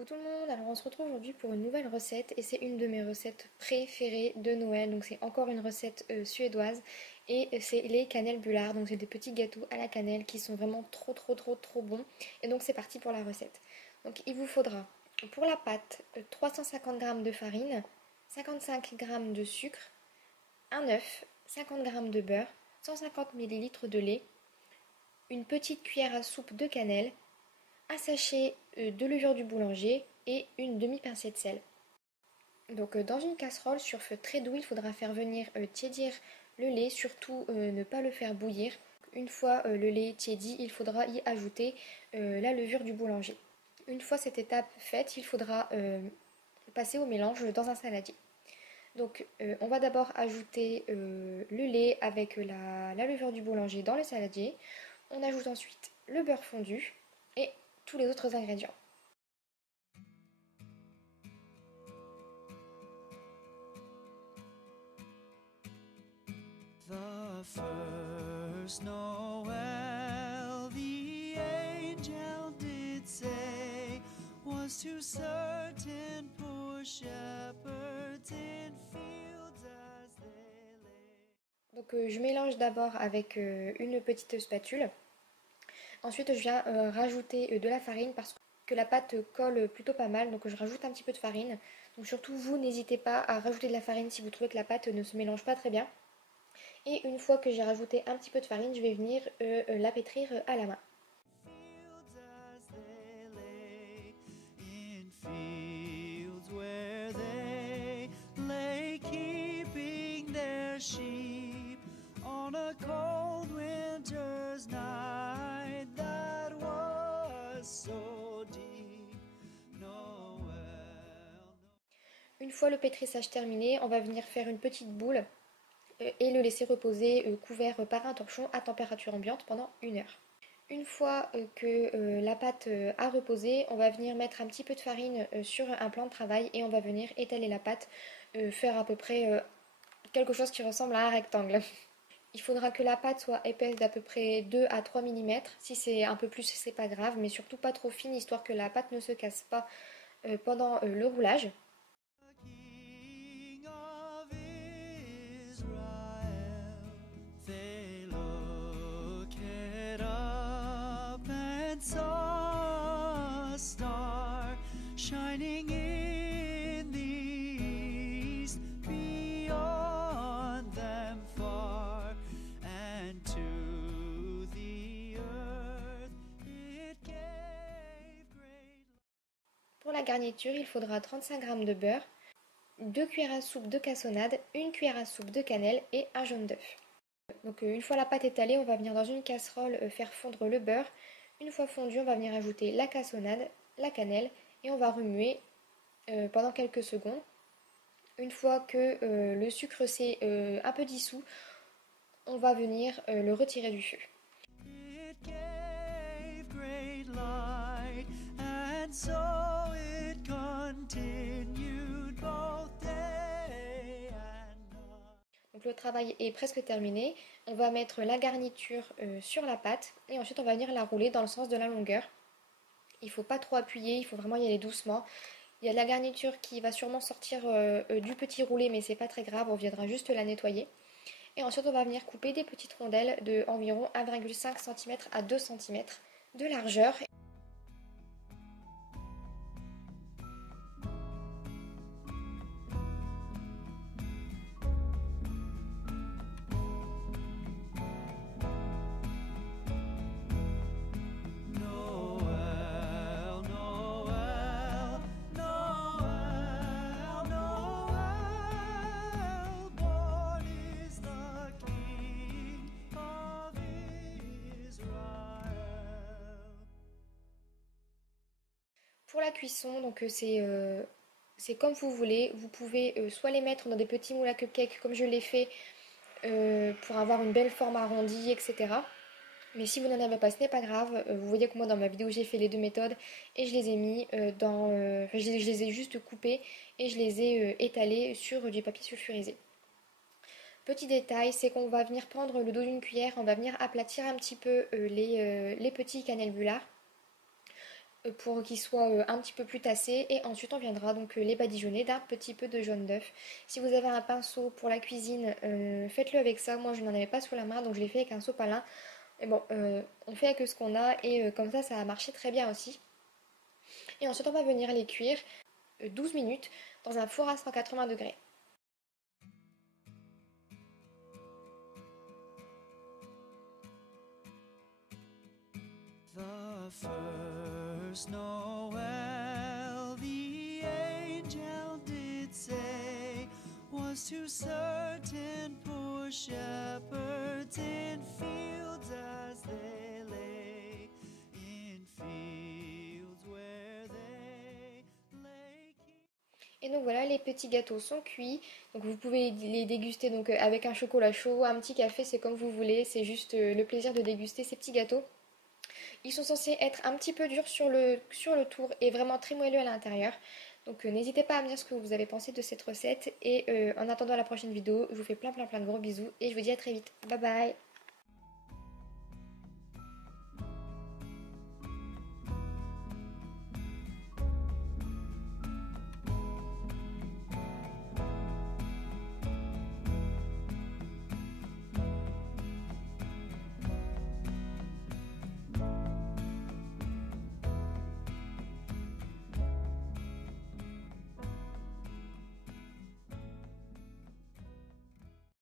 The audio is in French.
Coucou tout le monde, alors on se retrouve aujourd'hui pour une nouvelle recette et c'est une de mes recettes préférées de Noël, donc c'est encore une recette suédoise et c'est les cannelbullar, donc c'est des petits gâteaux à la cannelle qui sont vraiment trop bons et donc c'est parti pour la recette. Donc il vous faudra pour la pâte 350 g de farine, 55 g de sucre, un œuf, 50 g de beurre, 150 ml de lait, une petite cuillère à soupe de cannelle, un sachet de levure du boulanger et une demi-pincée de sel. Donc dans une casserole sur feu très doux, il faudra faire venir tiédir le lait, surtout ne pas le faire bouillir. Une fois le lait tiédi, il faudra y ajouter la levure du boulanger. Une fois cette étape faite, il faudra passer au mélange dans un saladier. Donc on va d'abord ajouter le lait avec la levure du boulanger dans le saladier. On ajoute ensuite le beurre fondu et tous les autres ingrédients. The first Noel, the angel did say, was to certain poor shepherds in fields as they lay. Donc je mélange d'abord avec une petite spatule. Ensuite je viens rajouter de la farine parce que la pâte colle plutôt pas mal, donc je rajoute un petit peu de farine. Donc surtout vous n'hésitez pas à rajouter de la farine si vous trouvez que la pâte ne se mélange pas très bien. Et une fois que j'ai rajouté un petit peu de farine, je vais venir la pétrir à la main. Fields as they lay, in fields where they lay, keeping their sheep on a cold winter's night that was so deep. Noel. Une fois le pétrissage terminé, on va venir faire une petite boule et le laisser reposer couvert par un torchon à température ambiante pendant 1 heure. Une fois que la pâte a reposé, on va venir mettre un petit peu de farine sur un plan de travail et on va venir étaler la pâte, faire à peu près quelque chose qui ressemble à un rectangle. Il faudra que la pâte soit épaisse d'à peu près 2 à 3 mm. Si c'est un peu plus, c'est pas grave, mais surtout pas trop fine, histoire que la pâte ne se casse pas pendant le roulage. King of Israel, they looked up and saw a star shining in the east beyond them far, and to the earth it gave great. Pour la garniture, il faudra 35 g de beurre, 2 cuillères à soupe de cassonade, 1 cuillère à soupe de cannelle et un jaune d'œuf. Donc une fois la pâte étalée, on va venir dans une casserole faire fondre le beurre. Une fois fondu, on va venir ajouter la cassonade, la cannelle et on va remuer pendant quelques secondes. Une fois que le sucre s'est un peu dissous, on va venir le retirer du feu. It gave great light, and so it continued both day and night. Donc le travail est presque terminé. On va mettre la garniture sur la pâte et ensuite on va venir la rouler dans le sens de la longueur. Il ne faut pas trop appuyer, il faut vraiment y aller doucement. Il y a de la garniture qui va sûrement sortir du petit roulé, mais c'est pas très grave, on viendra juste la nettoyer. Et ensuite on va venir couper des petites rondelles de environ 1,5 cm à 2 cm de largeur. Noel, Noel, Noel, Noel, born is the King of Israel. Pour la cuisson, donc c'est comme vous voulez. Vous pouvez soit les mettre dans des petits moules à cupcakes comme je l'ai fait pour avoir une belle forme arrondie, etc. Mais si vous n'en avez pas, ce n'est pas grave. Vous voyez que moi dans ma vidéo j'ai fait les deux méthodes et je les ai mis je les ai juste coupés et je les ai étalés sur du papier sulfurisé. Petit détail, c'est qu'on va venir prendre le dos d'une cuillère, on va venir aplatir un petit peu les petits cannelbulars. pour qu'ils soient un petit peu plus tassés et ensuite on viendra donc les badigeonner d'un petit peu de jaune d'œuf. Si vous avez un pinceau pour la cuisine, faites-le avec ça. Moi je n'en avais pas sous la main donc je l'ai fait avec un sopalin. Mais bon, on fait avec ce qu'on a et comme ça a marché très bien aussi. Et ensuite on va venir les cuire 12 minutes dans un four à 180 degrés. The first Noel, the angel did say, was to certain poor shepherds in fields as they lay, in fields where they lay. Et donc voilà, les petits gâteaux sont cuits. Donc vous pouvez les déguster donc avec un chocolat chaud, un petit café, c'est comme vous voulez. C'est juste le plaisir de déguster ces petits gâteaux. Ils sont censés être un petit peu durs sur le tour et vraiment très moelleux à l'intérieur. Donc n'hésitez pas à me dire ce que vous avez pensé de cette recette. Et en attendant la prochaine vidéo, je vous fais plein de gros bisous et je vous dis à très vite. Bye bye!